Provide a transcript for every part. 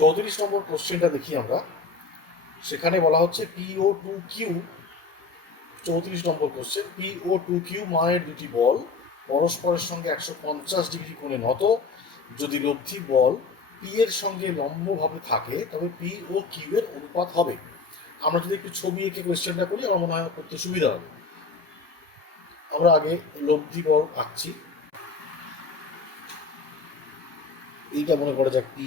34 নম্বর কোশ্চেনটা দেখি আমরা। সেখানে বলা হচ্ছে PO2Q, 34 নম্বর কোশ্চেন, PO2Q মানের দুটি বল পরস্পরের সঙ্গে 150 ডিগ্রি কোণে নত। যদি লব্ধি বল P এর সঙ্গে লম্বভাবে থাকে তবে POQ এর অনুপাত হবে। আমরা যদি একটু ছবি এঁকে কোয়েশ্চেনটা করি আমার মনে হয় করতে সুবিধা হবে। আমরা আগে লব্ধি বল আঁকছি। এইটা মনে করা যাক P।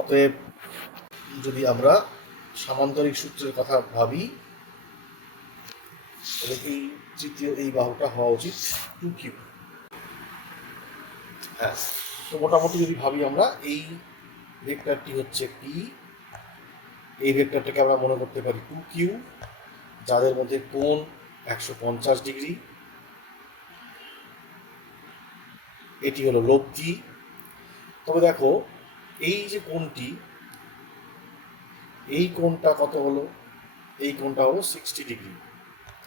অতএব যদি আমরা সামান্তরিক সূত্রের কথা ভাবি তাহলে এই তৃতীয় এই বাহুটা হওয়া উচিত 2Q। হ্যাঁ, তো মোটামুটি যদি ভাবি আমরা এই ভেক্টরটি হচ্ছে P, এই ভেক্টরটাকে আমরা মনে করতে পারি 2Q, যাদের মধ্যে কোণ 150 ডিগ্রি। এটি হলো লব্ধি। তবে দেখো এই যে কোণটি, এই কোণটা কত হলো? এই কোণটা হলো 60 ডিগ্রি,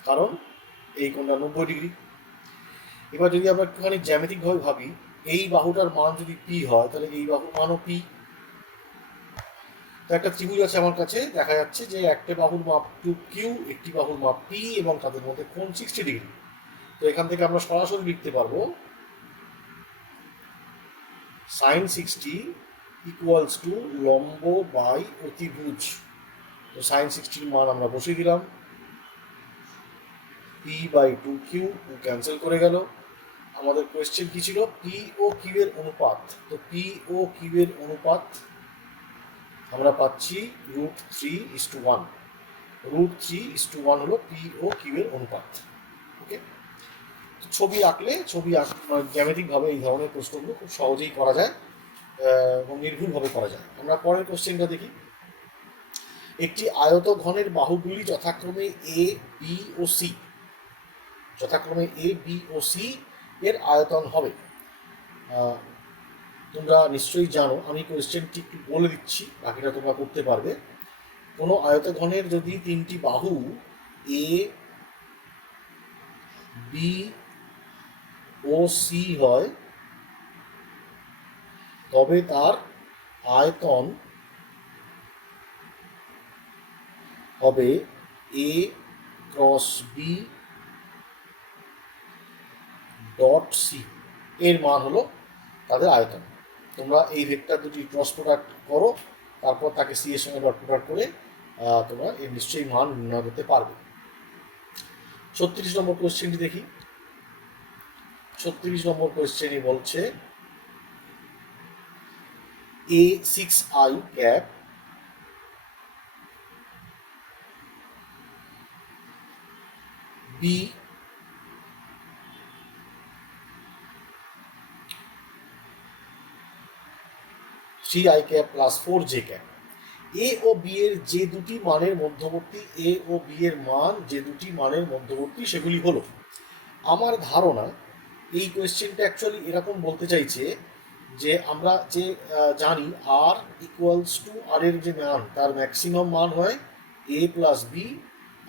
কারণ এই কোণটা 90 ডিগ্রি। এবার যদি আমরা একটুখানি জ্যামিতিকভাবে ভাবি, এই বাহুটার মান যদি P হয় তাহলে এই বাহুর মানও P। তো একটা ত্রিভুজ আছে আমার কাছে, দেখা যাচ্ছে যে একটা বাহুর মাপ 2Q, একটি বাহুর মাপ P এবং তাদের মধ্যে কোণ 60 ডিগ্রি। তো এখান থেকে আমরা সরাসরি লিখতে পারবো sin 60 ইকুয়ালস টু লম্ব বাই অতিভুজ। তো sin 60 মান আমরা বসিয়ে দিলাম, P/2Q ক্যান্সেল করে গেল। আমাদের কোয়েশ্চেন কি ছিল? P ও Q এর অনুপাত। তো P ও Q এর অনুপাত আমরা পাচ্ছি √3:1। √3:1 হলো P ও Q এর অনুপাত। ওকে, ছবি আঁকলে জ্যামিতিকভাবে এই ধরনের প্রশ্নগুলো খুব সহজেই করা যায় এবং নির্ভুলভাবে করা যায়। আমরা পরের কোশ্চেনটা দেখি। একটি আয়ত ঘনের বাহুগুলি যথাক্রমে A, B ও C, যথাক্রমে A, B ও C এর আয়তন হবে। তোমরা নিশ্চয়ই জানো, আমি কোয়েশ্চেনটি একটু বলে দিচ্ছি, বাকিটা তোমরা করতে পারবে। কোনো আয়তঘনের যদি তিনটি বাহু A, B ও C হয় তবে তার আয়তন হবে A cross B dot C। এর মান হলো তাদের আয়তন। তোমরা এই ভেক্টর দুটি ক্রস প্রোডাক্ট করো, তারপর তাকে সি এর সঙ্গে ডট প্রোডাক্ট করে তোমরা এর নিশ্চয়ই মান নির্ণয় করতে পারবে। 36 নম্বর কোয়েশ্চেনটি দেখি। 36 নম্বর কোয়েশ্চেনে বলছে A6i cap B (3i cap plus 4j cap) A ও বি এর যে দুটি মানের মধ্যবর্তী, এ ও বি এর মান যে দুটি মানের মধ্যবর্তী সেগুলি হলো। আমার ধারণা এই কোয়েশ্চেনটা অ্যাকচুয়ালি এরকম বলতে চাইছে যে আমরা যে জানি আর ইকুয়ালস টু আর এর যে মান, তার ম্যাক্সিমাম মান হয় A প্লাস বি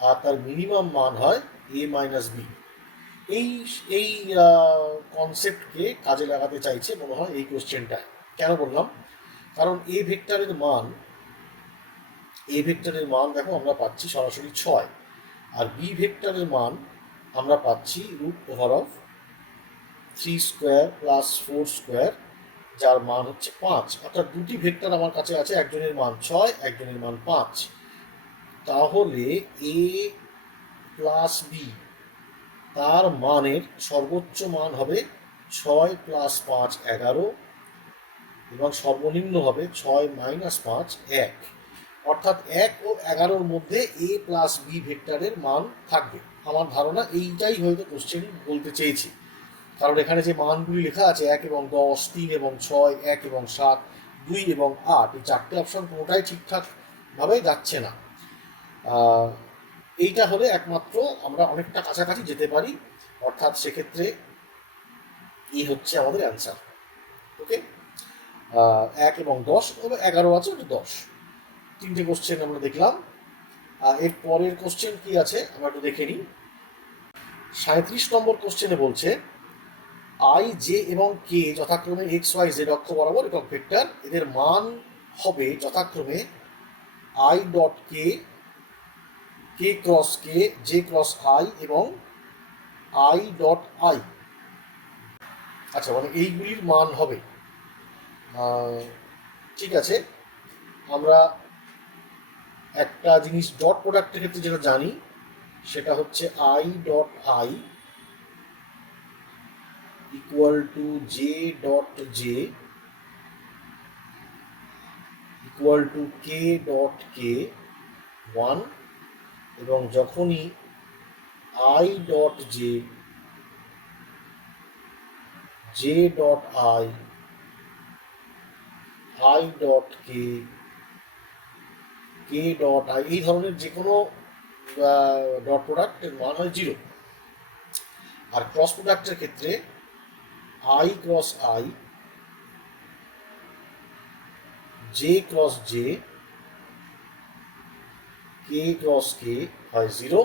আর তার মিনিমাম মান হয় A মাইনাস বি। এই এই কনসেপ্টকে কাজে লাগাতে চাইছে মনে হয় এই কোয়েশ্চেনটা। কেন বললাম? কারণ এ ভেক্টরের মান দেখো আমরা পাচ্ছি সরাসরি 6, আর বি ভেক্টরের মান আমরা পাচ্ছি √3² প্লাস 4², যার মান হচ্ছে 5। অর্থাৎ দুটি ভেক্টর আমার কাছে আছে, একজনের মান 6, একজনের মান 5। তাহলে এ প্লাস বি তার মানের সর্বোচ্চ মান হবে 6 প্লাস 5 11, এবং সর্বনিম্ন হবে 6 মাইনাস 5 1। অর্থাৎ 1 ও 11-র মধ্যে এ প্লাস বি ভেক্টরের মান থাকবে। আমার ধারণা এইটাই হয়তো কোশ্চেন বলতে চেয়েছি, কারণ এখানে যে মানগুলি লেখা আছে 1 এবং 10, 3 এবং 6, 1 এবং 7, 2 এবং 8, এই চারটে অপশন কোনোটাই ঠিকঠাকভাবে যাচ্ছে না। এইটা হলে একমাত্র আমরা অনেকটা কাছাকাছি যেতে পারি, অর্থাৎ সেক্ষেত্রে এই হচ্ছে আমাদের অ্যান্সার। ওকে, 1 এবং 10 এবং 11 আছে, 10। তিনটে কোশ্চেন আমরা দেখলাম। এর পরের কোশ্চেন কি আছে আমরা একটু দেখে নিই। 37 নম্বর কোশ্চেনে বলছে আই, জে এবং কে যথাক্রমে এক্স ওয়াই জেড অক্ষ বরাবর একক ভেক্টর, এদের মান হবে যথাক্রমে I dot K, K cross K, J cross I এবং আই ডট আই। আচ্ছা, মানে এইগুলির মান হবে। ঠিক আছে, আমরা একটা জিনিস ডট প্রোডাক্টের ক্ষেত্রে যেটা জানি সেটা হচ্ছে I dot I equal to J dot J equal to K dot K 1, এবং যখনই I dot J, J dot I, I dot K, K dot I, এই ধরনের যে কোনো ডট প্রোডাক্টের মান হয় 0। আর ক্রস প্রোডাক্টের ক্ষেত্রে I cross I, J cross J, K cross কে হয় 0,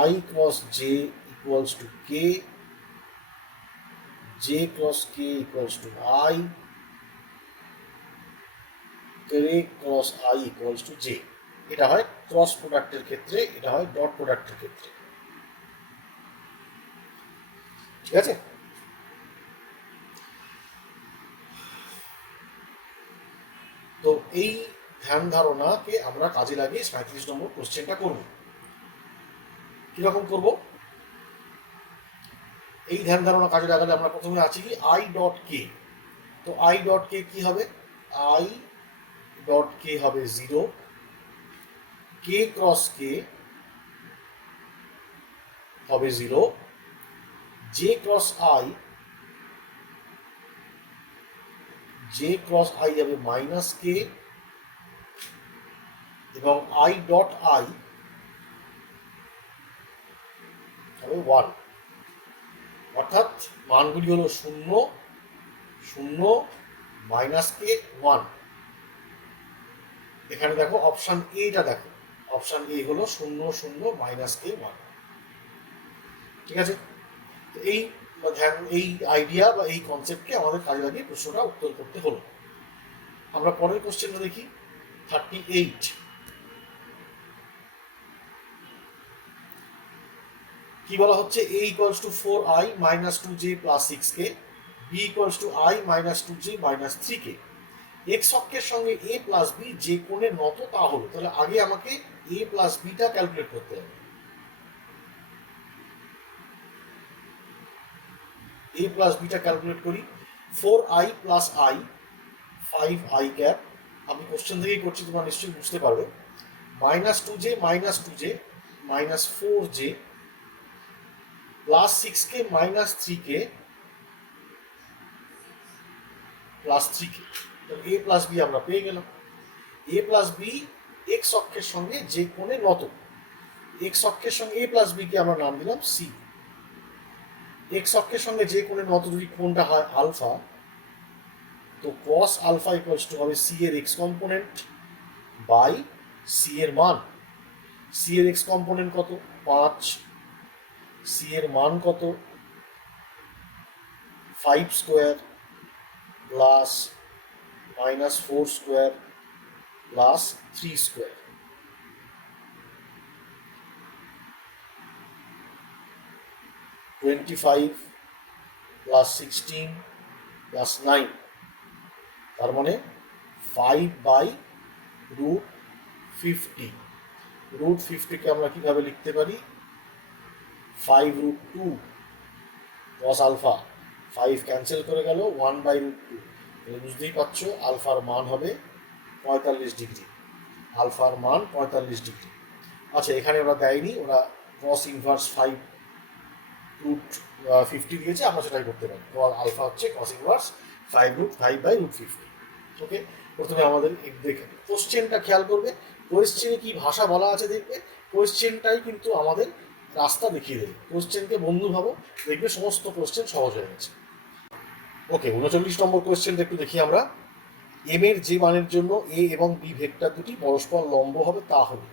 I cross J equals to K, J cross K equals to I, K cross I equals to J. এটা হয় ক্রস প্রোডাক্টের ক্ষেত্রে, এটা হয় ডট প্রোডাক্টের ক্ষেত্রে। ঠিক আছে, তো এই ধ্যান ধারণাকে আমরা কাজে লাগিয়ে 37 নম্বর কোশ্চেনটা করব। কিরকম করব? এই ধ্যান ধারণা কাজে লাগালে আমরা প্রথমে আছি কি আই ডট কে। তো আই ডট কে কি হবে? আই ডট কে হবে 0, কে ক্রস কে হবে 0, J cross I, J cross I হবে মাইনাস কে, এবং আই ডট আই হবে 1। অর্থাৎ মানগুলি হলো 0, 0, মাইনাস কে, 1। এখানে দেখো অপশান এটা দেখো, অপশান এ হলো 0, 0, মাইনাস কে, 1। ঠিক আছে, এই এই আইডিয়া বা এই কনসেপ্টকে আমাদের কাজে লাগিয়ে প্রশ্নটা উত্তর করতে হলো। আমরা পরের কোশ্চেনটা দেখি 38। কি বলা হচ্ছে? a equals to 4i minus 2j plus 6k, b equals to i minus 2j minus 3k। X অক্ষের সঙ্গে a প্লাস b যে কোণে নত তা হলো। তাহলে আগে আমাকে a প্লাস bটা ক্যালকুলেট করতে হবে। a প্লাস bটা ক্যালকুলেট করি। 4i plus i, 5i cap. আমি কোশ্চেন থেকেই করছি, তোমরা নিশ্চয়ই বুঝতে পারবে। Minus 2j minus 2j minus 4j plus 6k minus 3k plus 3k। এ প্লাস বি আমরা পেয়ে গেলাম। এ প্লাস বি এক্স অক্ষের সঙ্গে যে কোণে নত। এক্স অক্ষের সঙ্গে এ প্লাস বি কে আমরা নাম দিলাম সি। এক্স অক্ষের সঙ্গে যে কোণে নত যদি কোণটা হয় আলফা, তো কস আলফা ইকুয়ালস টু হবে সি এর এক্স কম্পোনেন্ট বাই সি এর মান। সি এর এক্স কম্পোনেন্ট কত? 5। সি এর মান কত? 5 square plus minus 4 square plus 3 square. +25 plus 16 plus 9, তার মানে 5/√50। √50 কে আমরা কিভাবে লিখতে পারি? 5√2 cos আলফা। 5 ক্যান্সেল করে গেল, 1/√2। তাহলে বুঝতেই পারছো আলফার মান হবে 45 ডিগ্রি। আলফার মান 45 ডিগ্রি। আচ্ছা, এখানে ওরা দেয়নি, ওরা cos ইনভার্স 5√50 দিয়েছে, আমরা সেটাই করতে পারি। আলফা হচ্ছে cos ইনভার্স 5√5/√50। ওকে, প্রথমে আমাদের দেখে কোশ্চেনটা খেয়াল করবে। কোয়েশ্চেনে কি ভাষা বলা আছে দেখবে। কোয়েশ্চেনটাই কিন্তু আমাদের রাস্তা দেখিয়ে দেবে। কোয়েশ্চেনকে বন্ধু ভাবো, দেখবে সমস্ত কোয়েশ্চেন সহজ হয়ে গেছে। ওকে, 39 নম্বর কোয়েশ্চেনটা একটু দেখি আমরা। এম এর যে মানের জন্য এ এবং বি ভেক্টর দুটি পরস্পর লম্ব হবে তা হলো।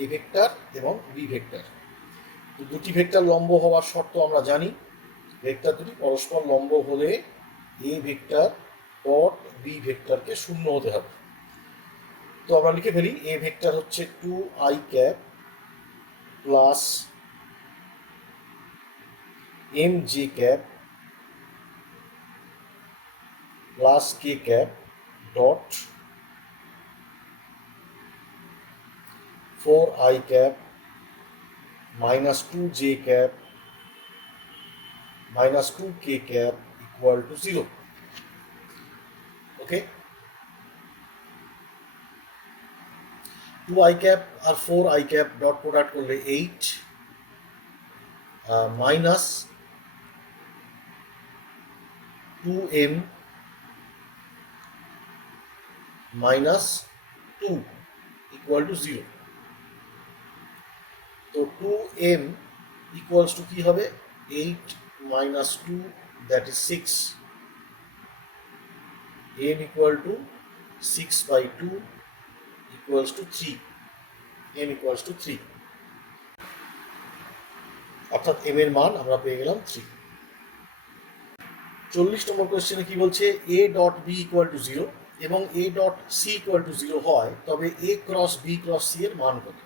এ ভেক্টর এবং বি ভেক্টর, তো দুটি ভেক্টর লম্ব হওয়ার শর্ত আমরা জানি। ভেক্টর দুটি পরস্পর লম্ব হলে এ ভেক্টর ডট বি ভেক্টরকে শূন্য হতে হবে। তো আমরা লিখে ফেলি, এ ভেক্টর হচ্ছে 2i plus mj plus k dot 4i minus 2j minus 2k equal to 0. Okay, 2i আর 4i ডট প্রোডাক্ট করলে 8 minus 2m minus 2 equal to 0। তো 2m ইকুয়ালস টু কি হবে, 8 minus 2 that is 6, m equal to 6/2 equals to 3, m equals to 3, অর্থাৎ m এর মান আমরা পেয়ে গেলাম 3। 40 নম্বর কোয়েশ্চেনে কি বলছে, a dot b equal to 0 এবং a dot c equal to 0 হয় তবে a cross b cross c এর মান কত।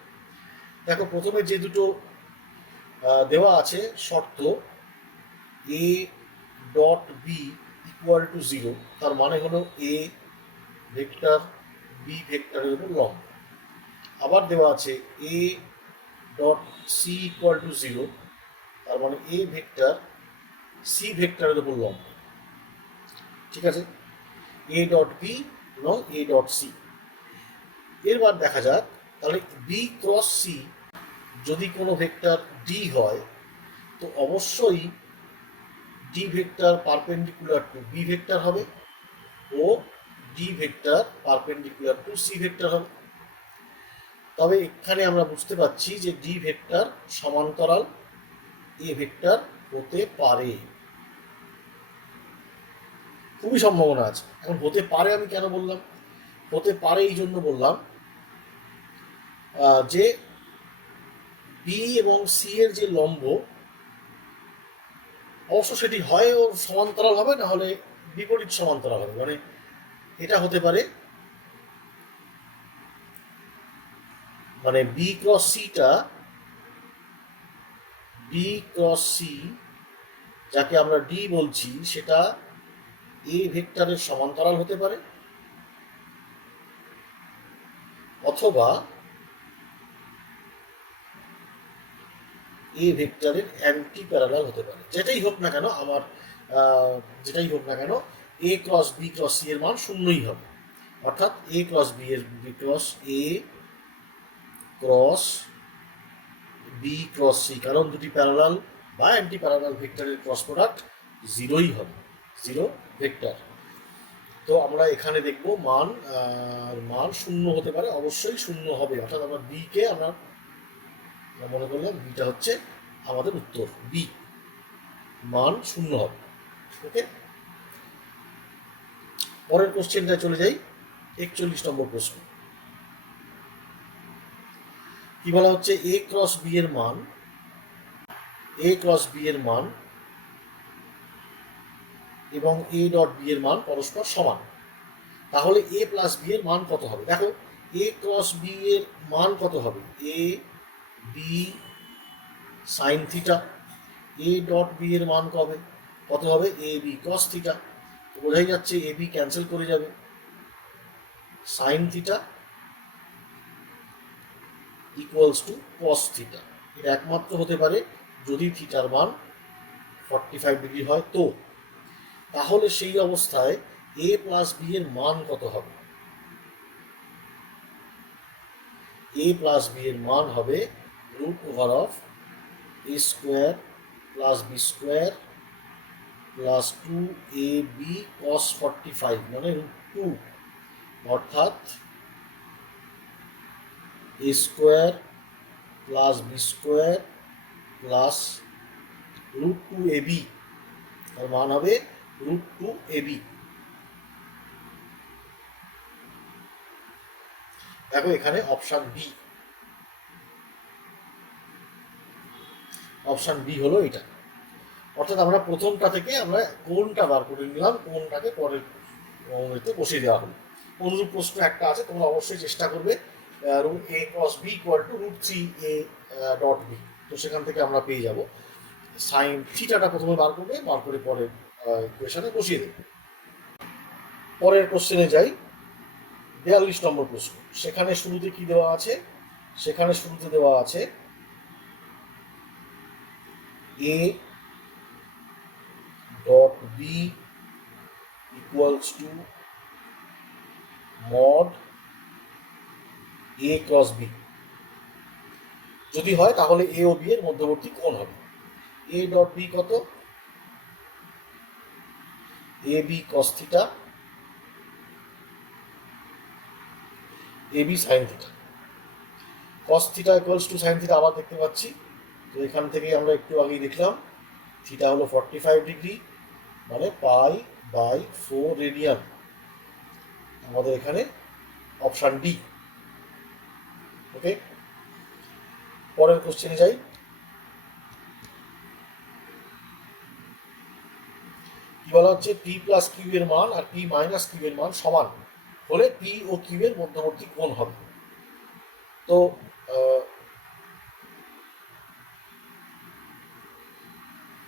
দেখো প্রথমে যে দুটো দেওয়া আছে শর্ত, a dot b equal to 0, তার মানে হলো a ভেক্টর b ভেক্টরের উপর লম্ব। আবার দেওয়া আছে a dot c equal to 0, তার মানে a ভেক্টর c ভেক্টরের উপর লম্ব। ঠিক আছে, a ডট b এবং a ডট c। এরবার দেখা যাক, তাহলে b ক্রস c যদি কোনো ভেক্টর d হয় তো অবশ্যই d vector perpendicular to b vector হবে ও d vector perpendicular to c vector হবে। তবে এখানে আমরা বুঝতে পারছি যে d ভেক্টর সমান্তরাল a ভেক্টর হতে পারে, খুবই সম্ভাবনা আছে। এখন হতে পারে আমি কেন বললাম, হতে পারে এই জন্য বললাম যে b এবং c এর যে লম্ব, অবশ্য সেটি হয় ও সমান্তরাল হবে, না হলে বিপরীত সমান্তরাল হবে। মানে এটা হতে পারে, মানে b ক্রস সিটা, b ক্রস সি যাকে আমরা d বলছি সেটা a ভেক্টরের সমান্তরাল হতে পারে, অথবা a ভেক্টরের অ্যান্টি প্যারালাল হতে পারে। যেটাই হোক না কেন যেটাই হোক না কেন a cross b cross c এর মান শূন্যই হবে। অর্থাৎ a ক্রস b এর cross a cross b cross c, কারণ দুটি প্যারালাল বা অ্যান্টি প্যারালাল ভেক্টরের ক্রস প্রোডাক্ট 0ই হবে, 0 ভেক্টর। তো আমরা এখানে দেখব মান শূন্য হতে পারে, অবশ্যই শূন্য হবে। অর্থাৎ আমরা বি কে আমরা মনে করলাম বিটা হচ্ছে আমাদের উত্তর, বি মান শূন্য হবে। ওকে, পরের কোশ্চেনটায় চলে যাই। 41 নম্বর প্রশ্ন কি বলা হচ্ছে, a ক্রস b এর মান, a ক্রস b এর মান এবং a ডট b এর মান পরস্পর সমান, তাহলে a প্লাস b এর মান কত হবে। দেখো a ক্রস b এর মান কত হবে, a b sine theta, a dot b এর মান কত হবে, a b কস থিটা। বোঝাই যাচ্ছে a b ক্যান্সেল করে যাবে, sine theta equals to cos theta. এটা একমাত্র হতে পারে যদি থিটার মান 45 ডিগ্রি হয়। তো তাহলে সেই অবস্থায় a প্লাস b এর মান কত হবে, a প্লাস b এর মান হবে root over of a square plus b square plus 2ab cos 45 মানে রুট 2, অর্থাৎ a square plus b square plus root 2ab, তার মান হবে রুট 2ab। দেখো এখানে অপশন বি হলো এটা। অর্থাৎ আমরা প্রথমটা থেকে আমরা কোণটা বার করে নিলাম, কোণটাকে পরের কোণেতে বসিয়ে দেওয়া হলো। অনুরূপ প্রশ্ন একটা আছে, তোমরা অবশ্যই চেষ্টা করবে a cross b equal to √3a dot b। তো সেখান থেকে আমরা পেয়ে যাব সাইন থিটাটা প্রথমে বার করবে, বার করে পরের ইকুয়েশনে বসিয়ে দেবে। পরের কোশ্চেনে যাই, 42 নম্বর প্রশ্ন। সেখানে শুরুতে কি দেওয়া আছে? সেখানে শুরুতে দেওয়া আছে a dot b equals to mod a cross b। যদি হয় তাহলে a ও b এর মধ্যবর্তী কোণ হবে। a ডট b কত? a b cos theta, a b sin theta. cos theta equals two sin theta আবার দেখতে পাচ্ছি। তো এখান থেকে আমরা একটু আগেই দেখলাম থিটা হলো 45 ডিগ্রি, মানে পাই বাই 4 রেডিয়ান। আমাদের এখানে অপশন ডি। ওকে, পরের কোশ্চেনে যাই। কি বলা হচ্ছে? পি প্লাস কিউ এর মান আর পি মাইনাস কিউ এর মান সমান হলে পি ও কিউ এর মধ্যবর্তী কোণ হবে। তো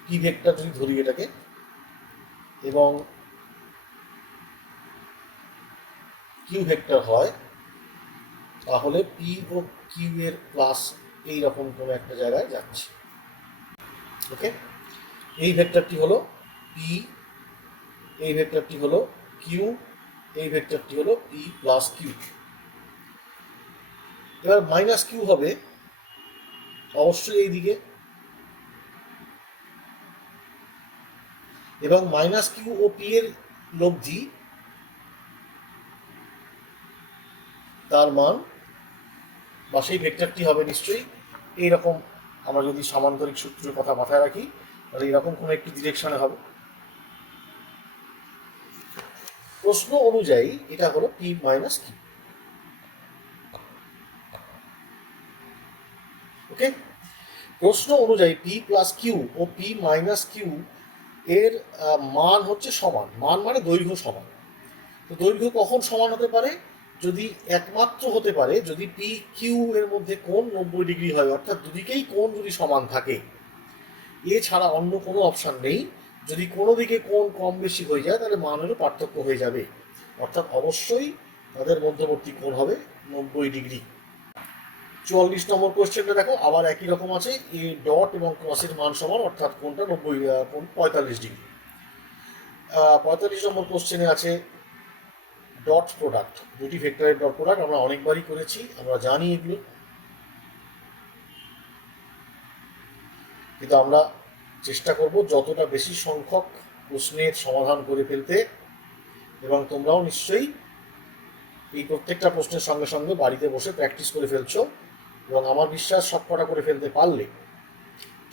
পি ভেক্টর যদি ধরি এটাকে, এবং কিউ ভেক্টর হয়, তাহলে পি ও কিউ এর প্লাস এইরকম কোনো একটা জায়গায় যাচ্ছে। ওকে, এই ভেক্টরটি হলো পি, এই ভেক্টরটি হলো কিউ, এই ভেক্টরটি হলো পি প্লাস কিউ। এবার মাইনাস কিউ হবে অবশ্যই এই দিকে, এবং মাইনাস কিউ ও পি এর লব্ধি, তার মান বা সেই ভেক্টরটি হবে নিশ্চয়ই এইরকম। আমরা যদি সামান্তরিক সূত্রের কথা মাথায় রাখি তাহলে এরকম কোনো একটি ডিরেকশনে হবে। প্রশ্ন অনুযায়ী এটা হলো পি মাইনাস কিউ। ওকে, প্রশ্ন অনুযায়ী পি প্লাস কিউ ও পি মাইনাস কিউ এর মান হচ্ছে সমান। মান মানে দৈর্ঘ্য সমান। তো দৈর্ঘ্য কখন সমান হতে পারে? যদি একমাত্র হতে পারে যদি পি কিউ এর মধ্যে কোণ 90 ডিগ্রি হয়, অর্থাৎ দুদিকেই কোণ যদি সমান থাকে। এছাড়া অন্য কোনো অপশান নেই। যদি কোনো দিকে কোণ কম বেশি হয়ে যায় তাহলে মানেরও পার্থক্য হয়ে যাবে, অর্থাৎ অবশ্যই তাদের মধ্যবর্তী কোণ হবে 90 ডিগ্রি। 44 নম্বর কোশ্চেনটা দেখো, আবার একই রকম আছে। এ ডট এবং ক্রসের মান সমান, অর্থাৎ কোণটা 45 ডিগ্রি। 45 নম্বর কোশ্চেনে আছে ডট প্রোডাক্ট, দুটি ভেক্টরের ডট প্রোডাক্ট। আমরা অনেকবারই করেছি, আমরা জানি এগুলো, কিন্তু আমরা চেষ্টা করব যতটা বেশি সংখ্যক প্রশ্নের সমাধান করে ফেলতে। এবং তোমরাও নিশ্চয়ই এই প্রত্যেকটা প্রশ্নের সঙ্গে সঙ্গে বাড়িতে বসে প্র্যাকটিস করে ফেলছো, এবং আমার বিশ্বাস সবকটা করে ফেলতে পারলে,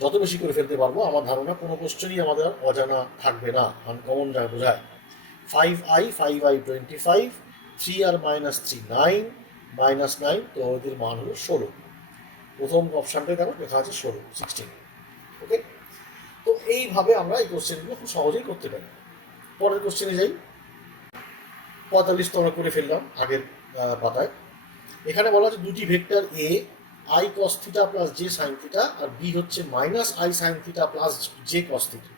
যত বেশি করে ফেলতে পারবো, আমার ধারণা কোনো কোশ্চেনই আমাদের অজানা থাকবে না। আনকমন যা বোঝায় 5i 5i 25, 3r minus 3 9, minus 9, তো ওদের মান হলো 16। প্রথম অপশানটাই দেখো লেখা আছে 16। ওকে, তো এইভাবে আমরা এই কোশ্চেনগুলো খুব সহজেই করতে পারি। পরের কোশ্চেনে যাই। 45 তো আমরা করে ফেললাম আগের পাতায়। এখানে বলা হচ্ছে দুটি vector A I cos theta plus J sine theta, আর বি হচ্ছে minus I sine theta plus J cos theta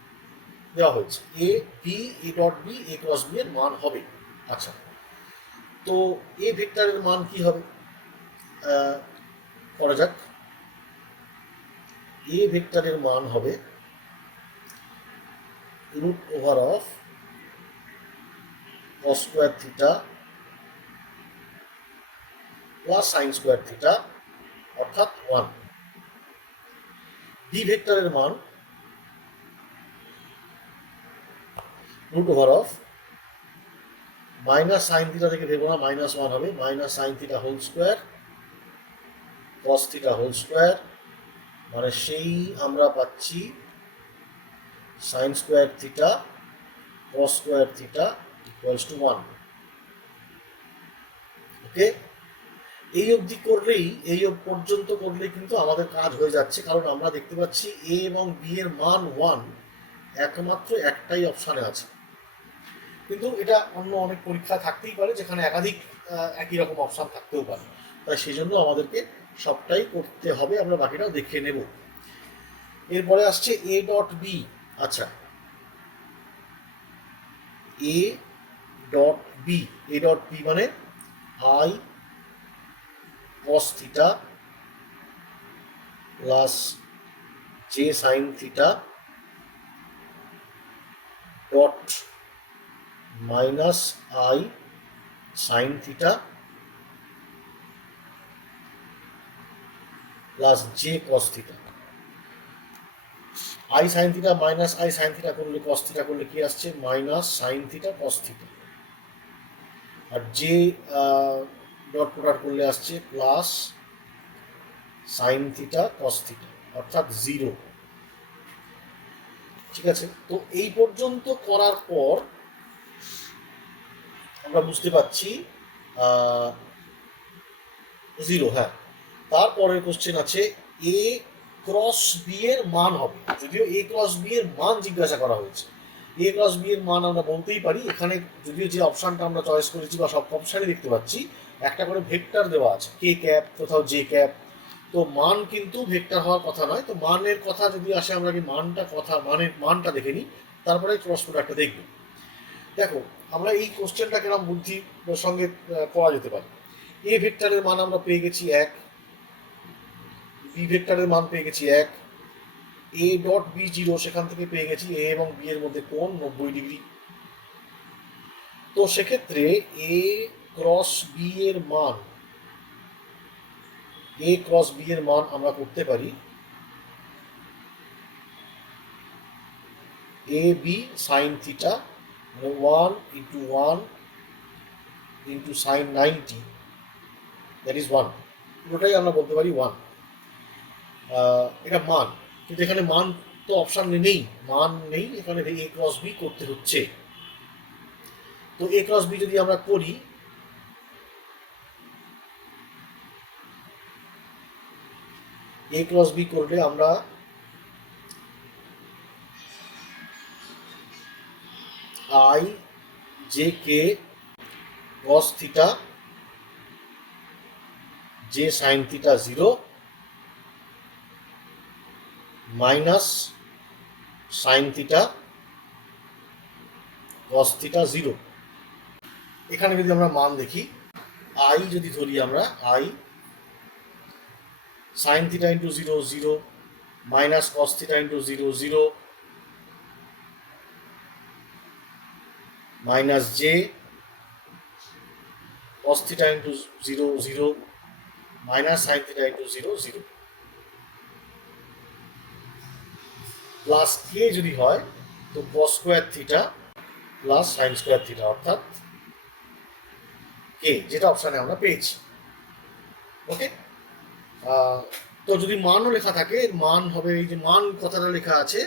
দেওয়া হয়েছে। A B, A dot B, A cross B এর মান হবে। আচ্ছা, তো এ ভেক্টরের মান কি হবে করা যাক। এ ভেক্টরের মান হবে root over of cos square theta plus sine square theta, অর্থাৎ 1। বি ভেক্টরের মান root over of minus sine theta থেকে ভেবো না, -1 হবে, minus sine theta whole square cos theta whole square, মানে সেই আমরা পাচ্ছি sine square theta cos square theta equals to 1। Okay, এই অবধি করলেই, এই পর্যন্ত করলেই কিন্তু আমাদের কাজ হয়ে যাচ্ছে, কারণ আমরা দেখতে পাচ্ছি এ এবং বি এর মান 1, একমাত্র একটাই অপশানে আছে, কিন্তু এটা অন্য অনেক পরীক্ষা থাকতেই পারে যেখানে একাধিক একই রকম অপশান থাকতেও পারে, তাই সেই জন্য আমাদেরকে সবটাই করতে হবে। আমরা বাকিটাও দেখে নেব। এরপরে আসছে এ ডট বি। আচ্ছা, A dot B, A dot B মানে I cos theta plus J sine theta dot minus I sine theta plus J cos theta. I sine theta minus I sine theta করলে cos theta করলে কি আসছে? Minus sine theta cos theta. আর J dot product করলে আসছে plus sine theta cos theta, অর্থাৎ 0। ঠিক আছে, তো এই পর্যন্ত করার পর আমরা বুঝতে পারছি 0। হ্যাঁ, তারপরের কোশ্চেন আছে এ ক্রস বি এর মান হবে, যদিও এ ক্রস বি এর মান জিজ্ঞাসা করা হয়েছে। এ ক্রস বি এর মান আমরা বলতেই পারি, এখানে যদিও যে অপশানটা আমরা চয়েস করেছি বা সব অপশানই দেখতে পাচ্ছি একটা করে ভেক্টর দেওয়া আছে, কে ক্যাপ, কোথাও জে ক্যাপ, তো মান কিন্তু ভেক্টর হওয়ার কথা নয়। তো মানের কথা যদি আসে, আমরা কি মানটা দেখে নিই, তারপরে ক্রস প্রোডাক্টটা দেখব। দেখো, আমরা এই কোশ্চেনটা কিরকম বুদ্ধির সঙ্গে করা যেতে পারে। এ ভেক্টরের মান আমরা পেয়ে গেছি 1, বি ভেক্টরের মান পেয়ে গেছি 1, এ ডট বি 0, সেখান থেকে পেয়ে গেছি এ এবং বি এর মধ্যে কোণ 90°। তো সেক্ষেত্রে এ ক্রস বি এর মান, এ ক্রস বি এর মান আমরা করতে পারি এ বি সাইন থিটা, মানে 1 into 1 into sign 90, that is 1। পুরোটাই আমরা বলতে পারি 1। এটা মান, কিন্তু এখানে মান তো অপশান নেই, মান নেই এখানে, এ ক্রস বি করতে হচ্ছে। তো এ ক্রস বি যদি আমরা করি, এ ক্রস বি করলে আমরা I J K cos theta J sine theta 0 minus sine theta cos theta 0। এখানে যদি আমরা মান দেখি, আই যদি ধরি আমরা, I sine theta into 0 0 minus cos theta into 0 0 minus J cos theta into 0 0 minus sine theta into 0 0 plus K যদি হয় তো cos square theta plus sine square theta, অর্থাৎ কে, যেটা অপশানে আমরা পেয়েছি। ওকে, তো যদি মানও লেখা থাকে, মান হবে, এই যে মান কথাটা লেখা আছে,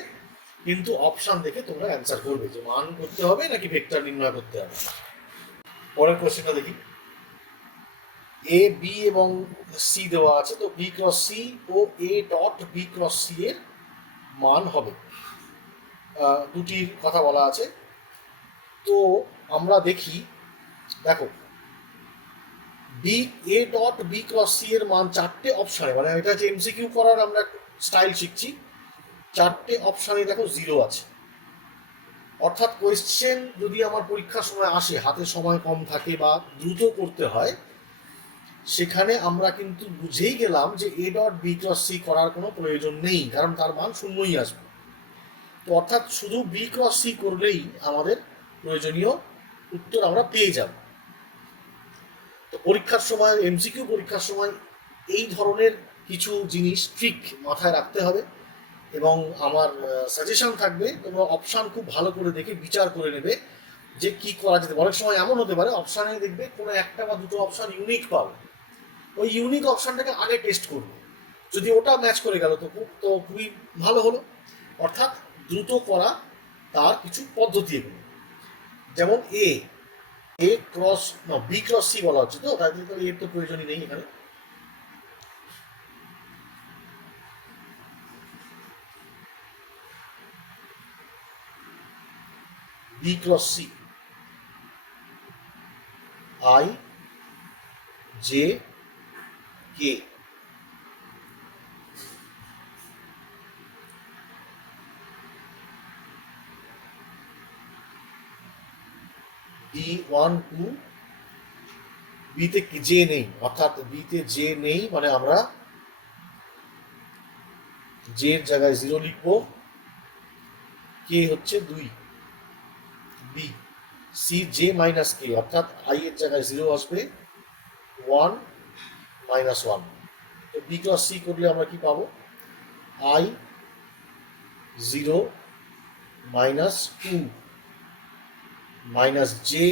কিন্তু অপশান দেখে তোমরা অ্যান্সার করবে যে মান করতে হবে নাকি ভেক্টর নির্ণয় করতে হবে। পরের কোশ্চেনটা দেখি। এ বি এবং সি দেওয়া আছে, তো বি ক্রস সি ও A dot B cross C এর মান হবে, দুটির কথা বলা আছে। তো আমরা দেখি, দেখো, B A dot B cross C এর মান 4টে অপশানে, মানে এটা হচ্ছে এমসিকিউ করার আমরা স্টাইল শিখছি, 4টে অপশানে দেখো 0 আছে। অর্থাৎ কোয়েশ্চেন যদি আমার পরীক্ষার সময় আসে, হাতে সময় কম থাকে বা দ্রুত করতে হয়, সেখানে আমরা কিন্তু বুঝেই গেলাম যে A dot B cross C করার কোনো প্রয়োজন নেই, কারণ তার মান শূন্যই আসবে। তো অর্থাৎ শুধু বি ক্রস সি করলেই আমাদের প্রয়োজনীয় উত্তর আমরা পেয়ে যাব। তো পরীক্ষার সময়, এমসিকিউ পরীক্ষার সময় এই ধরনের কিছু জিনিস ট্রিক মাথায় রাখতে হবে, এবং আমার সাজেশন থাকবে তোমরা অপশান খুব ভালো করে দেখে বিচার করে নেবে যে কি করা যেতে পারে। অনেক সময় এমন হতে পারে অপশানে দেখবে কোনো একটা বা দুটো অপশান ইউনিক পাবে, ওই ইউনিক অপশানটাকে আগে টেস্ট করবে, যদি ওটা ম্যাচ করে গেল তো খুবই ভালো হলো। অর্থাৎ দ্রুত করা তার কিছু পদ্ধতি এগুলো, যেমন এ ক্রস না বি ক্রস সি বলা হচ্ছে, তো তাই এর তো প্রয়োজনই নেই এখানে। B cross C, I J K, B one two, বিতে জে নেই, অর্থাৎ বিতে জে নেই, মানে আমরা জে এর জায়গায় 0 লিখবো, কে হচ্ছে 2, বি সি জে মাইনাস কে, অর্থাৎ আই এর জায়গায় 0 আসবে, 1 মাইনাস 1। তো বি ক্রস সি করলে আমরা কি পাবো, I 0 minus 2 minus J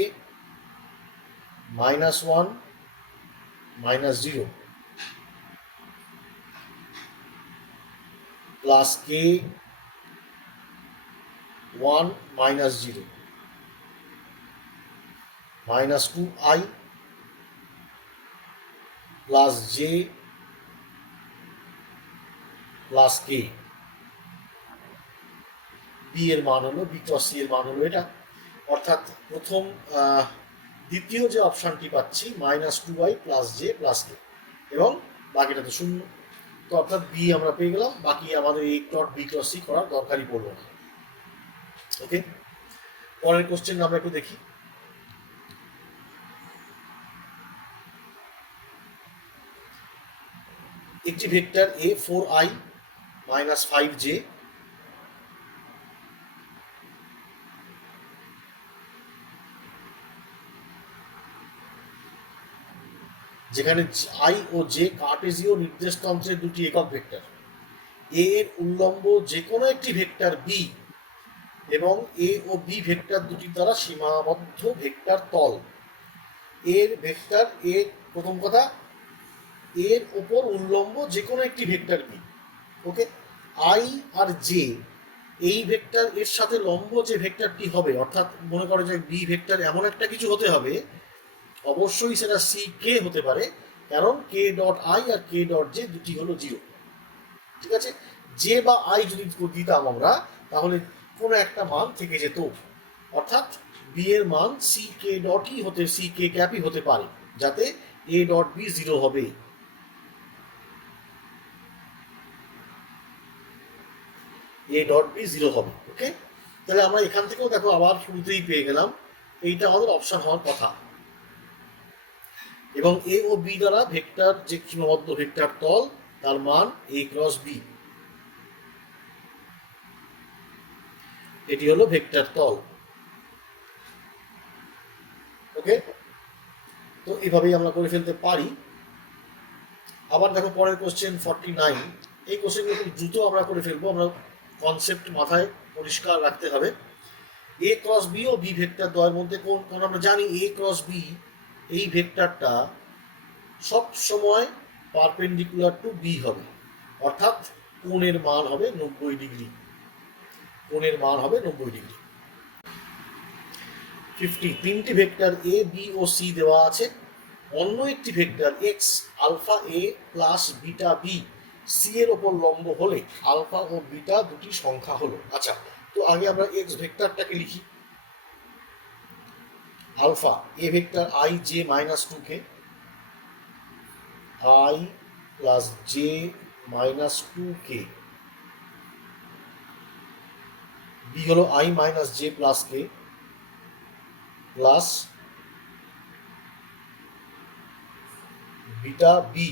minus 1 minus 0 plus K 1 minus 0 minus 2i plus J plus K. B এর মান হলো, বি ক্রস সি এর মান হলো এটা, অর্থাৎ দ্বিতীয় যে অপশানটি পাচ্ছি minus 2i plus J plus K, এবং বাকিটা তো শূন্য। তো অর্থাৎ বি আমরা পেয়ে গেলাম, বাকি আমাদের এই ডট বি ক্রস সি করার দরকারই পড়লো না। ওকে, পরের কোশ্চেন আমরা একটু দেখি। একটি ভেক্টর এ 4i মাইনাস 5j যেখানে আই ও জে কার্টেসীয় নির্দেশতন্ত্রের দুটি একক ভেক্টর, এ এর উল্লম্ব যে কোনো একটি ভেক্টর বি এবং এ ও বি ভেক্টর দুটির দ্বারা সীমাবদ্ধ ভেক্টর তল। এর ভেক্টর এ, প্রথম কথা, এর ওপর উল্লম্ব যে কোনো একটি ভেক্টর বি। ওকে, আই আর জে এই ভেক্টর এর সাথে লম্ব যে ভেক্টরটি হবে, অর্থাৎ মনে করে যে বি ভেক্টর এমন একটা কিছু হতে হবে, অবশ্যই সেটা সি কে হতে পারে, কারণ কে ডট আই আর কে ডট জে দুটি হলো 0। ঠিক আছে, জে বা আই যদি দিতাম আমরা, তাহলে কোনো একটা মান থেকে যেত, অর্থাৎ বি এর মান সি কে ডটই হতে, সি কে ক্যাপই হতে পারে, যাতে এ ডট বি 0 হবে। এ ডট বি 0 হবে। ওকে, তাহলে আমরা এখান থেকেও দেখো আবার শুরুতেই পেয়ে গেলাম, এইটা আমাদের অপশন হওয়ার কথা। এবং এ ও বি দ্বারা ভেক্টর যে সীমাবদ্ধ ভেক্টর তল, তার মান এ ক্রস বি, এটি হলো ভেক্টর তল। ওকে, তো এইভাবেই আমরা করে ফেলতে পারি। আবার দেখো পরের কোশ্চেন 49, এই কোশ্চেনগুলো খুব দ্রুত আমরা করে ফেলবো, আমরা কনসেপ্ট মাথায় পরিষ্কার রাখতে হবে। এ ক্রস বি ও বি ভেক্টর দ্বয়ের মধ্যে কোন, কারণ আমরা জানি এ ক্রস বি এই ভেক্টরটা সব সময় পারপেন্ডিকুলার টু বি হবে, অর্থাৎ কোণের মান হবে 90 ডিগ্রি, কোণের মান হবে 90 ডিগ্রি। 50, তিনটি vector a B O C দেওয়া আছে, অন্য একটি vector x alpha A plus beta B C এর ওপর লম্ব হলে আলফা ও বিটা দুটি সংখ্যা হলো। আচ্ছা, তো আগে আমরা এক্স ভেক্টরটাকে লিখি। Alpha A vector I J minus 2কে, আই প্লাস জে মাইনাস 2কে, বি হলো I minus J plus K plus beta B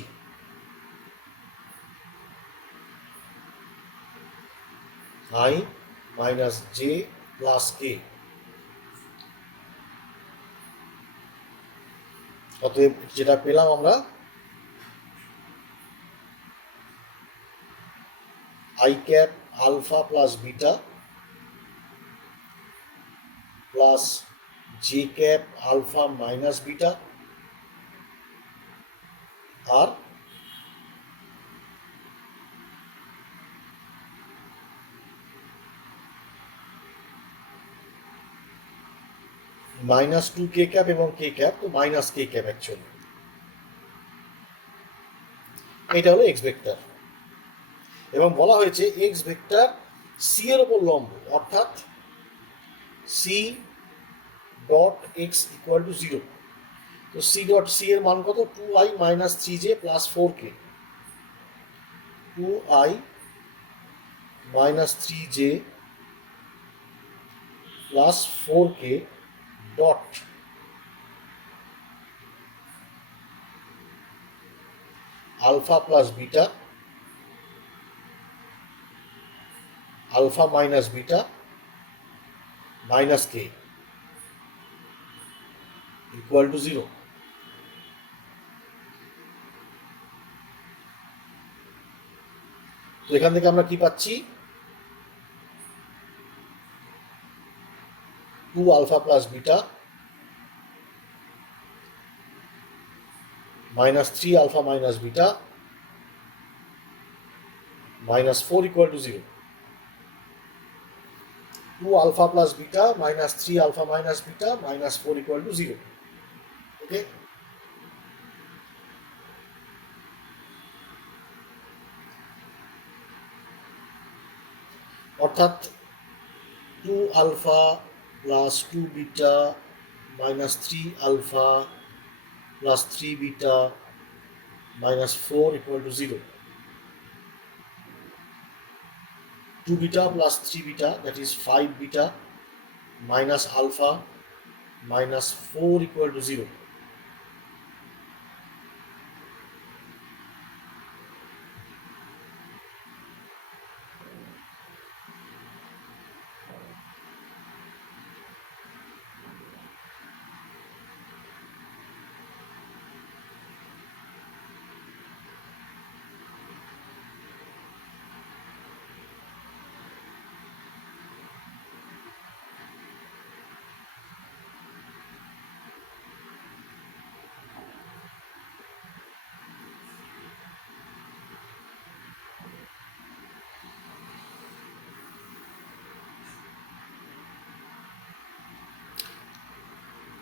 I minus J plus K. অতএব যেটা পেলাম আমরা, I cap alpha plus beta plus J cap alpha minus beta আর minus 2 K cap এবং K cap, তো minus K cap actually. এটা হলো x vector, এবং বলা হয়েছে এক্স ভেক্টর সি এর ওপর লম্ব, অর্থাৎ c dot x equal to 0। তো সি ডট সি এর মান কত? 2i minus 3j plus 4k। 2i minus 3j plus 4k dot alpha plus beta alpha minus beta minus k equal to 0। তো এখান থেকে আমরা কি পাচ্ছি? 2 alpha plus beta minus 3 alpha minus beta minus 4 equal to 0। 2 alpha plus beta minus 3 alpha minus beta minus 4 equal to 0। Okay, অর্থাৎ 2 alpha plus 2 beta minus 3 alpha plus 3 beta minus 4 equal to 0. 2 beta plus 3 beta, that is 5 beta minus alpha minus 4 equal to 0.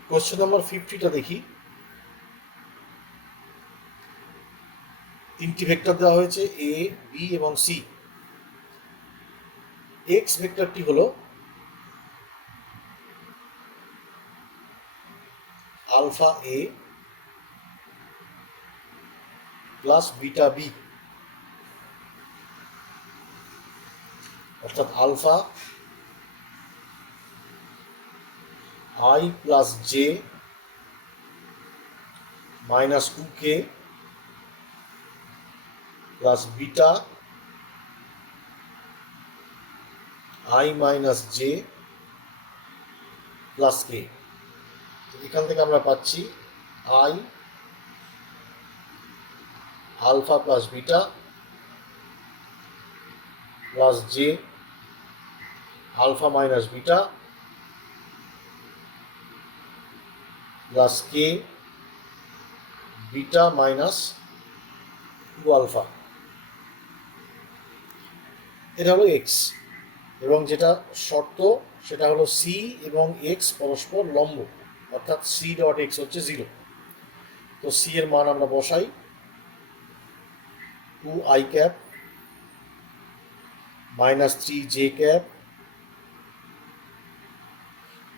Question number 50টা দেখি। তিনটি ভেক্টর দেওয়া হয়েছে A, B এবং C. X ভেক্টরটি হলো alpha A plus beta B, অর্থাৎ alpha I plus J minus 2k plus beta I minus J plus K. এখান থেকে আমরা পাচ্ছি I alpha plus beta plus J alpha minus beta plus K beta minus 2 alpha. এটা হলো x, এবং যেটা শর্ত সেটা হলো সি এবং এক্স পরস্পর লম্ব, অর্থাৎ সি ডট এক্স হচ্ছে 0। তো সি এর মান আমরা বসাই 2i cap minus 3j cap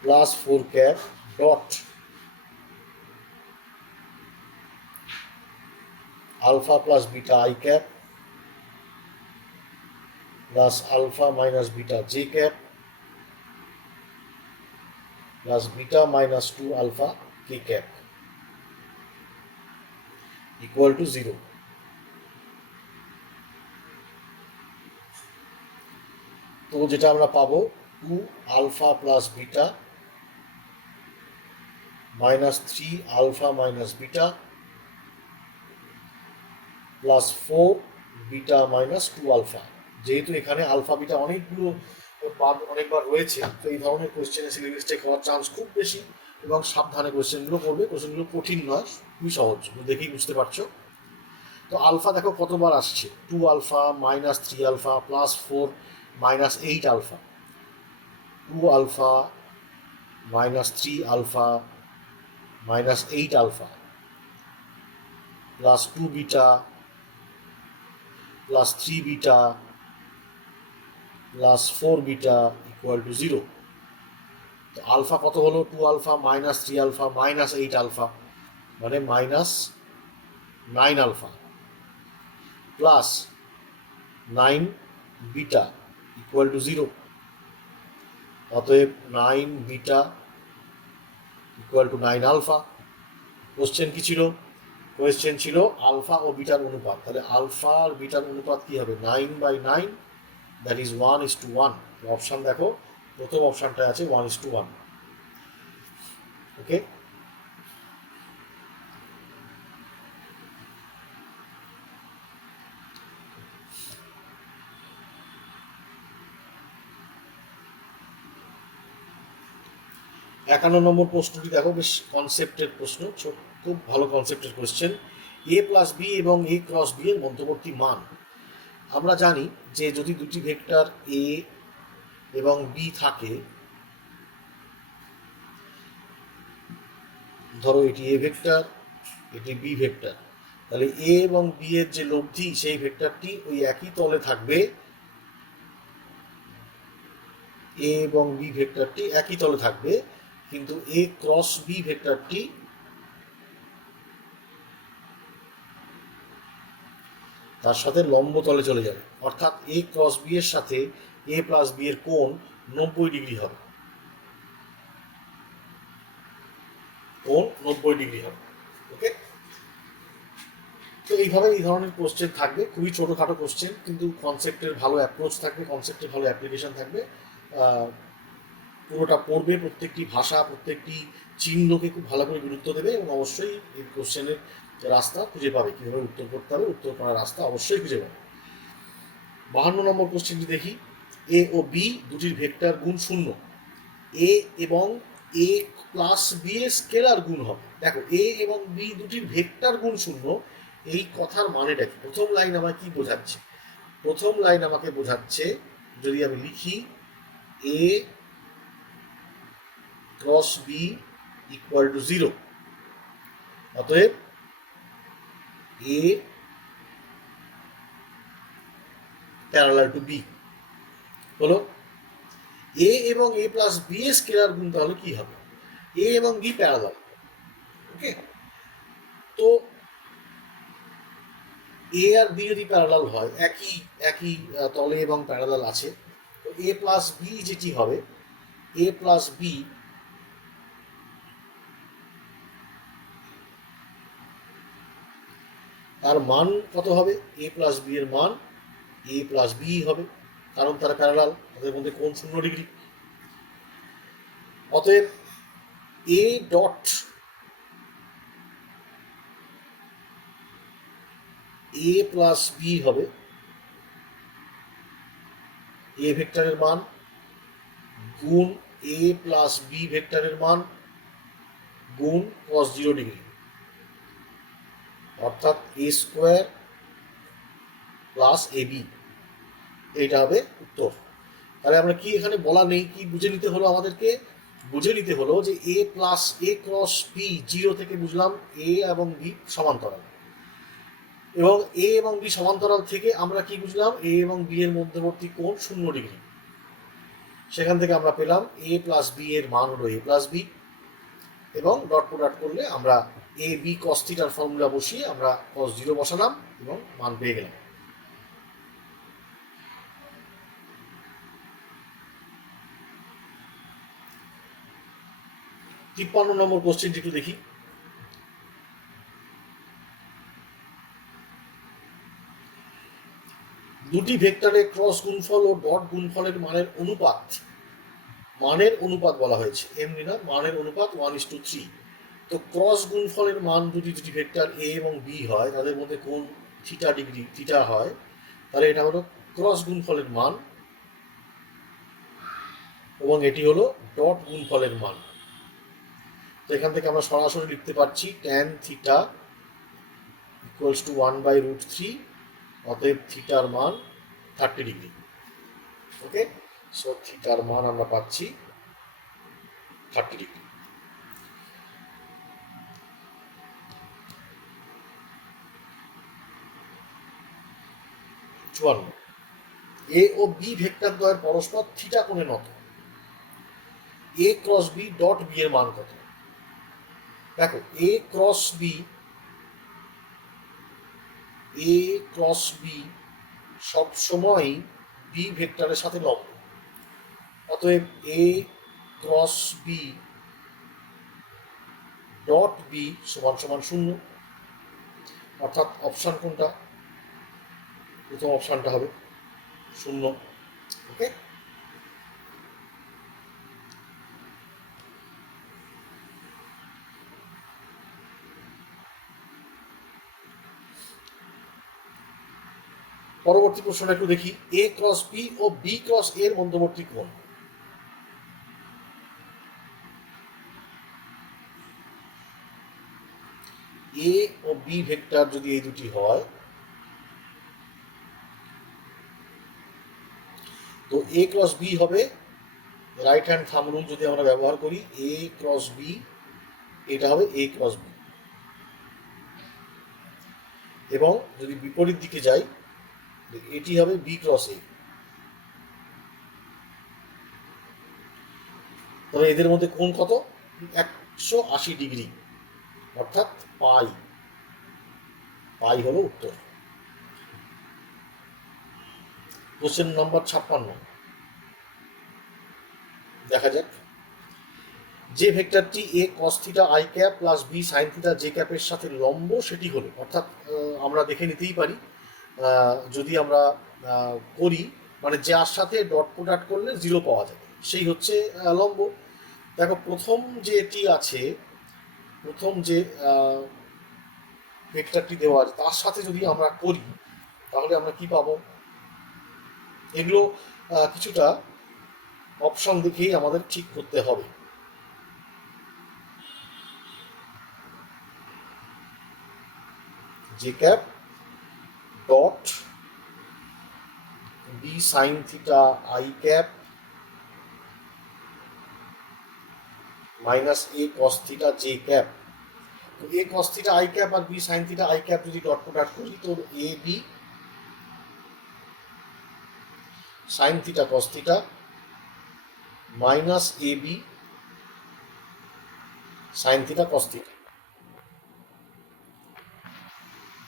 plus 4 cap dot alpha plus beta i cap plus alpha minus beta j cap plus beta minus 2 alpha k cap equal to 0। তো যেটা আমরা পাবো 2 alpha plus beta minus 3 alpha minus beta plus 4 beta minus 2 alpha. যেহেতু এখানে alpha beta অনেকবার রয়েছে, তো এই ধরনের কোয়েশ্চেনে সিলেবাস মিস্টেক হওয়ার চান্স খুব বেশি, এবং সাবধানে কোয়েশ্চেনগুলো করবে। কোয়েশ্চেনগুলো কঠিন নয়, খুবই সহজ, দেখেই বুঝতে পারছো। তো আলফা দেখো কতবার আসছে, 2 alpha minus 3 alpha plus 4 minus 8 alpha, 2 alpha minus 3 alpha minus 8 alpha plus 2 beta plus 3 beta plus 4 beta equal to 0। তো আলফা কত হলো? 2 alpha minus 3 alpha minus 8 alpha, মানে minus 9 alpha plus 9 beta equal to 0। অতএব 9 beta equal to 9 alpha. Question কি ছিল? Question ছিল alpha ও bitter অনুপাত। তাহলে আলফা আর বিটার অনুপাত কি হবে? 9/9, দ্যাট ইজ 1:1। অপশান দেখো, প্রথম অপশানটা আছে 1:1। ওকে, একান্ন নম্বর প্রশ্নটি দেখো, বেশ কনসেপ্টের প্রশ্ন, খুব ভালো কনসেপ্টের কোয়েশ্চেন। এ প্লাস বি এবং এ ক্রস বি এর মধ্যবর্তী মান। আমরা জানি যে যদি দুটি ভেক্টর এ এবং বি থাকে, ধরো এটি এ ভেক্টর, এটি বি ভেক্টর, তাহলে এ এবং বি এর যে লব্ধি সেই ভেক্টরটি ওই একই তলে থাকবে। এ এবং বি ভেক্টরটি একই তলে থাকবে, কিন্তু এ ক্রস বি ভেক্টরটি তার সাথে লম্ব তলে চলে যাবে। অর্থাৎ এ ক্রস বি এর সাথে এ প্লাস বি এর কোণ 90 ডিগ্রি হবে। কোণ 90 ডিগ্রি হবে। ওকে, তো এইভাবে এই ধরনের কোশ্চেন থাকবে, খুবই ছোটোখাটো কোশ্চেন, কিন্তু কনসেপ্টের ভালো অ্যাপ্রোচ থাকবে, কনসেপ্টের ভালো অ্যাপ্লিকেশন থাকবে। পুরোটা পড়বে, প্রত্যেকটি ভাষা, প্রত্যেকটি চিহ্নকে খুব ভালো করে গুরুত্ব দেবে এবং অবশ্যই এই কোশ্চেনের রাস্তা খুঁজে পাবে, কীভাবে উত্তর করতে হবে, উত্তর করার রাস্তা অবশ্যই খুঁজে পাবে। 52 নম্বর কোশ্চেনটি দেখি। এ ও বি দুটির ভেক্টর গুণ 0। এ এবং এ প্লাস বি এর স্কেলার গুণ হবে। দেখো, এ এবং বি দুটির ভেক্টর গুণ 0, এই কথার মানেটা কি? প্রথম লাইন আমায় কি বোঝাচ্ছে? প্রথম লাইন আমাকে বোঝাচ্ছে, যদি আমি লিখি এ ক্রস বি ইকুয়াল টু 0, অতএব এ প্যারালাল টু বি হলো। এ এবং এ প্লাস বি এর স্কেলার গুণ তাহলে কি হবে? এ এবং বি প্যারালাল। ওকে, তো এ আর বি যদি প্যারালাল হয়, একই একই তলে এবং প্যারালাল আছে, তো এ প্লাস বি যেটি হবে, এ প্লাস বি তার মান কত হবে? এ প্লাস বি এর মান এ প্লাস বি হবে, কারণ তারা প্যারালাল, তাদের মধ্যে কোণ 0 ডিগ্রি। অতএব a dot a plus b হবে এ ভেক্টরের মান গুণ এ প্লাস বি ভেক্টরের মান গুণ cos 0 ডিগ্রি, অর্থাৎ এ স্কোয়ার প্লাস এ বি। এইটা হবে উত্তর। তাহলে আমরা কি এখানে বলা নেই, কি বুঝে নিতে হলো? আমাদেরকে বুঝে নিতে হলো যে এ প্লাস এ ক্রস বি 0 থেকে বুঝলাম এ এবং বি সমান্তরাল, এবং এ এবং বি সমান্তরাল থেকে আমরা কি বুঝলাম? এ এবং বি এর মধ্যবর্তী কোণ 0 ডিগ্রি। সেখান থেকে আমরা পেলাম এ প্লাস বি এর মান হলো এ প্লাস বি, এবং ডট প্রোডাক্ট করলে আমরা এ বি কস থিটার ফর্মুলা বসিয়ে আমরা cos 0 বসালাম এবং মান পেয়ে গেলাম। তিপ্পান্ন নম্বর কোশ্চেনটি একটু দেখি। দুটি ভেক্টরের ক্রস গুণফল ও ডট গুণফলের মানের অনুপাত বলা হয়েছে, এমনি না, মানের অনুপাত 1:3। তো ক্রস গুণফলের মান দুটি ভেক্টর এ এবং বি হয়, তাদের মধ্যে কোণ থিটা হয়, তাহলে এটা হলো ক্রস গুণফলের মান, এবং এটি হলো ডট গুণফলের মান। তো এখান থেকে আমরা সরাসরি লিখতে পারছি tan থিটা ইকুয়ালস টু 1/√3, অতএব থিটার মান 30 ডিগ্রি। ওকে, সো থিটার মান আমরা পাচ্ছি 30 ডিগ্রি। এ ও বি ভেক্টর দ্বয়ের পরস্পর থিটা কোণে নত। এ ক্রস বি ডট বি এর মান কত? দেখো এ ক্রস বি সবসময়ই বি ভেক্টরের সাথে লম্ব। অতএব এ ক্রস বি ডট বি সমান সমান 0, অর্থাৎ অপশান কোনটা? প্রথম অপশানটা হবে 0। ওকে, পরবর্তী প্রশ্নটা একটু দেখি। এ ক্রস বি ও বি ক্রস এর মধ্যবর্তী কোণ। এ ও বি ভেক্টর যদি এই দুটি হয়, তো এ ক্রস বি হবে, রাইট হ্যান্ড থাম্ব রুল যদি আমরা ব্যবহার করি, এ ক্রস বি, এটা হবে এ ক্রস বি। এবং যদি বিপরীত দিকে যাই, এটি হবে বি ক্রস এ। তবে এদের মধ্যে কোণ কত? 180 ডিগ্রি, অর্থাৎ পাই। পাই হলো উত্তর। কোশ্চেন নম্বর 56 দেখা যাক। যে ভেক্টরটি A cos theta I cap plus B sine theta J ক্যাপের সাথে লম্ব সেটি হলো, অর্থাৎ আমরা দেখে নিতেই পারি যদি আমরা করি, মানে যার সাথে ডট প্রোডাক্ট করলে 0 পাওয়া যাবে, সেই হচ্ছে লম্ব। দেখো প্রথম যে এটি আছে, প্রথম যে ভেক্টরটি দেওয়া আছে তার সাথে যদি আমরা করি, তাহলে আমরা কি পাবো? এগুলো কিছুটা অপশন দেখেই আমাদের ঠিক করতে হবে। J cap dot B sine theta I cap minus A cos theta J cap. তো A cos theta I cap আর B sine theta I cap যদি ডট প্রোডাক্ট করি, তো A B sine theta cos theta minus A B sine theta cos theta,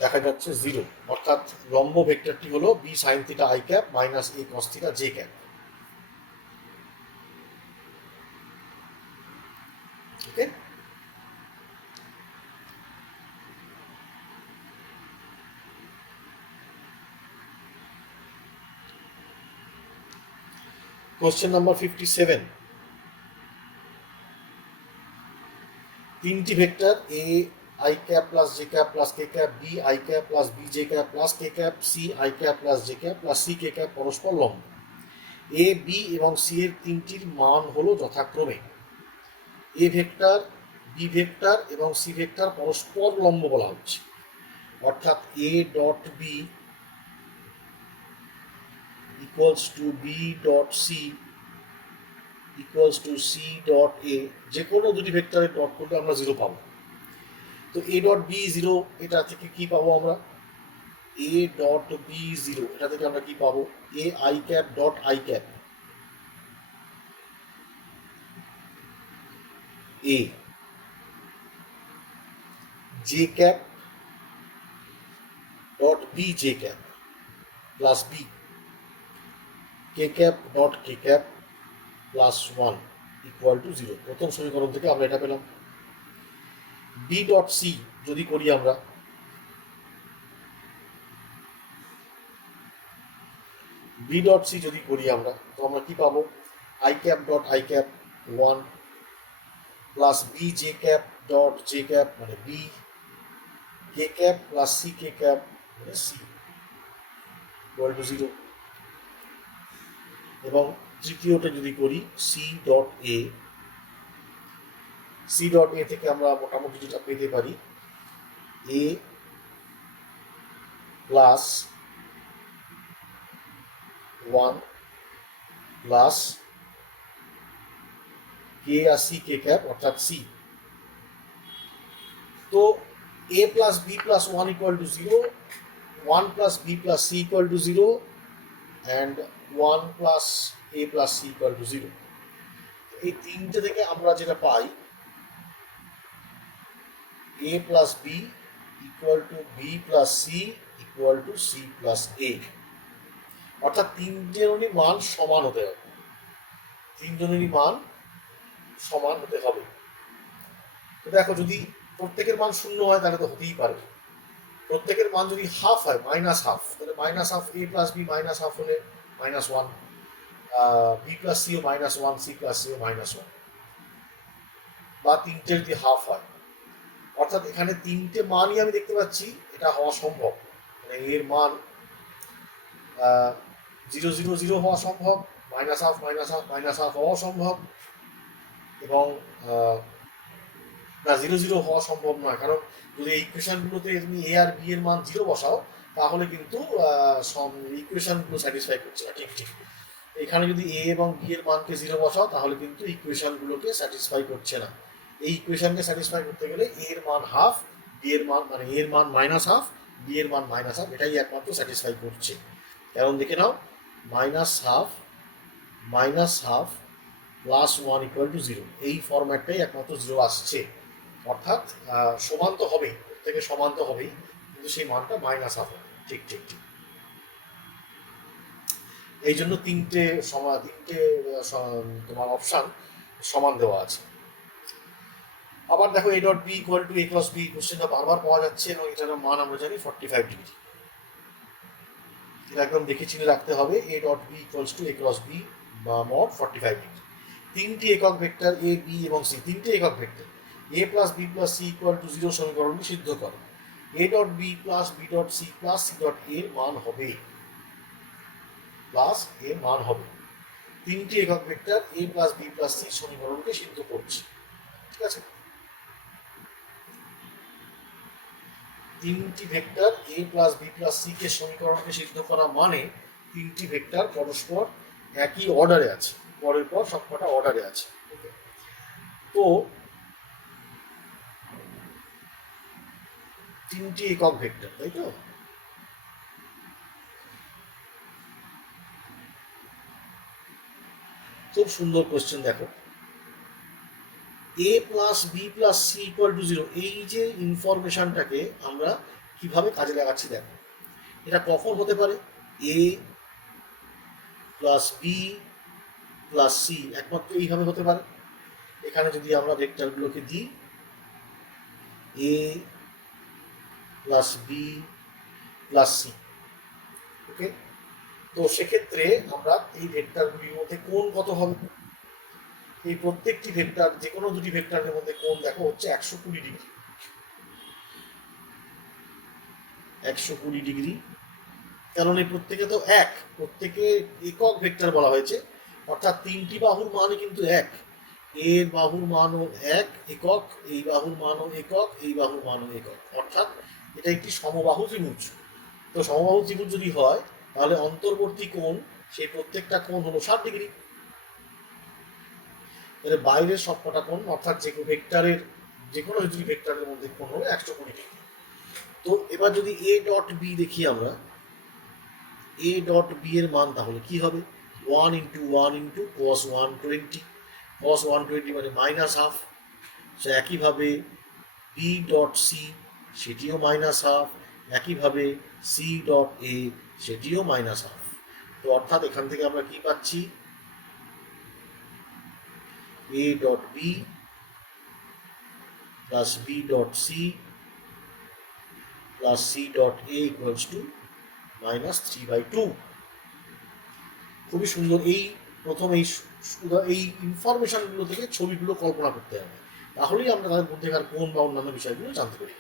দেখা যাচ্ছে 0, অর্থাৎ লম্ব ভেক্টরটি হলো B sine theta I cap minus A cos theta J cap. Okay, question number 57। তিনটি vector A i cap plus J cap plus k cap, b i cap plus B J cap plus k cap, c i cap plus J cap plus C K cap পরস্পর লম্ব। A B এবং C এর তিনটির মান হলো যথাক্রমে a vector, b vector এবং c vector পরস্পর লম্ব বলা হচ্ছে, অর্থাৎ a dot b equals to b dot c equals to c dot a. যে কোনো দুটি ভেক্টরের ডট করলে আমরা 0 পাবো। তো এ ডট বি 0, এটা থেকে কি পাবো আমরা? এ ডট বি 0, এটা থেকে আমরা কি পাবো? A i cap dot I cap a, j cap dot b J cap plus b, K cap dot k cap plus 1 equal to 0। প্রথম সমীকরণ থেকে আমরা এটা পেলাম। বি ডট সি যদি করি আমরা, বি ডট সি যদি করি আমরা, তো আমরা কি পাবো? I cap dot I cap 1 plus B J cap dot J cap মানে বি, কে cap plus C K cap মানে সি ইকুয়াল টু 0। এবং তৃতীয়টা যদি করি C dot A, C dot A থেকে আমরা মোটামুটি যেটা পেতে পারি, এ প্লাস 1 প্লাস কে আর সি কে ক্যাপ অর্থাৎ সি। তো A plus B plus 1 equal to 0, 1 plus B plus C equal to 0 and 1 plus A plus C equal to 0। এই তিনটে থেকে আমরা যেটা পাই a plus B equal to B plus C equal to C plus A, অর্থাৎ তিনজনেরই মান সমান হতে হবে, তিনজনেরই মান সমান হতে হবে। তো দেখো যদি প্রত্যেকের মান শূন্য হয় তাহলে তো হতেই পারে, প্রত্যেকের মান যদি হাফ হয় মাইনাস হাফ, তাহলে minus half a plus b minus half হলে minus one, b plus c minus one, c plus c minus one, বা তিনটে যদি হাফ হয়, অর্থাৎ এখানে তিনটে মানই আমি দেখতে পাচ্ছি এটা হওয়া সম্ভব, মানে এর মান 0 0 0 হওয়া সম্ভব, minus half minus half minus half হওয়া সম্ভব, এবং না 0 0 হওয়া সম্ভব নয়, কারণ যদি এই ইকুয়েশনগুলোতে তুমি এ আর বি এর মান 0 বসাও তাহলে কিন্তু ইকুয়েশনগুলো স্যাটিসফাই করছে না। ঠিক ঠিক, এখানে যদি এ এবং বি এর মানকে 0 বসাও তাহলে কিন্তু ইকুয়েশনগুলোকে স্যাটিসফাই করছে না। এই ইকুয়েশনকে স্যাটিসফাই করতে গেলে এ এর মান হাফ, বি এর মান মানে এ এর মান মাইনাস হাফ, বি এর মান মাইনাস হাফ, এটাই একমাত্র স্যাটিসফাই করছে। কারণ দেখে নাও minus half plus one equal to 0, এই ফরম্যাটটাই একমাত্র 0 আসছে, অর্থাৎ সমান তো হবেই, প্রত্যেকে সমান তো হবেই, কিন্তু সেই মানটা মাইনাস হাফ হবে। ঠিক ঠিক ঠিক, এই জন্য তিনটে তোমার অপশান সমান দেওয়া আছে। আবার দেখো a dot b equal to a cross b, কোশ্চেনটা বারবার পাওয়া যাচ্ছে এবং এটার মান আমরা জানি 45 ডিগ্রি। এটা একদম দেখে চিনে রাখতে হবে, a dot b equals to a cross b বা মড 45 ডিগ্রি। তিনটি একক ভেক্টর এ বি এবং সি, তিনটি একক vector a plus B plus C equal to 0 সমীকরণটি সিদ্ধ করো। A dot b plus b dot c plus c dot এর মান হবে প্লাস এর মান হবে। তিনটি একক vector a plus B plus c সমীকরণকে সিদ্ধ করছে। ঠিক আছে, তিনটি vector a plus B plus C K সমীকরণকে সিদ্ধ করা মানে তিনটি ভেক্টর পরস্পর একই অর্ডারে আছে, পরের পর সবকটা অর্ডারে আছে। তো তিনটি একক ভেক্টর, তাই তো? খুব সুন্দর কোশ্চেন, দেখো A plus B plus C equal to 0, এই যে ইনফরমেশনটাকে আমরা কিভাবে কাজে লাগাচ্ছি দেখো। এটা কখন হতে পারে? এ প্লাস বি প্লাস সি একমাত্র এইভাবে হতে পারে। এখানে যদি আমরা ভেক্টরগুলোকে দিই এ প্লাস বি প্লাস সি, ওকে, তো সেক্ষেত্রে আমরা এই ভেক্টরগুলির মধ্যে কোণ কত হবে? এই প্রত্যেকটি ভেক্টর, যে কোনো দুটি ভেক্টরের মধ্যে কোণ দেখো হচ্ছে 120 ডিগ্রি, 120 ডিগ্রি, কারণ এই প্রত্যেকে তো এক, প্রত্যেকে একক ভেক্টর বলা হয়েছে, অর্থাৎ তিনটি বাহুর মানই কিন্তু এক, এর বাহুর মানও এক একক, এই বাহুর মানও একক, এই বাহুর মানও একক, অর্থাৎ এটা একটি সমবাহু ত্রিভুজ। তো সমবাহু ত্রিভুজ যদি হয় তাহলে অন্তর্বর্তী কোণ, সেই প্রত্যেকটা কোণ হলো 60 ডিগ্রি। তাহলে বাইরের সবকটা কোণ, অর্থাৎ যে ভেক্টরের যে কোনো দুটি ভেক্টরের মধ্যে কোণ হলো 120 ডিগ্রি। তো এবার যদি এ ডট বি দেখি আমরা, এ ডট বি এর মান তাহলে কি হবে? 1 ইন্টু 1 ইন্টু cos 120, cos 120 মানে মাইনাস হাফ। সে একইভাবে বি ডট সি সেটিও মাইনাস হাফ, একইভাবে সি ডট এ সেটিও মাইনাস হাফ। তো অর্থাৎ এখান থেকে আমরা কি পাচ্ছি? A dot b plus b dot c plus c dot a equals to -3/2। খুবই সুন্দর। এই প্রথম এই ইনফরমেশনগুলো থেকে ছবিগুলো কল্পনা করতে হবে, তাহলেই আমরা তাদের মধ্যেকার কোণ বা অন্যান্য বিষয়গুলো জানতে পারি।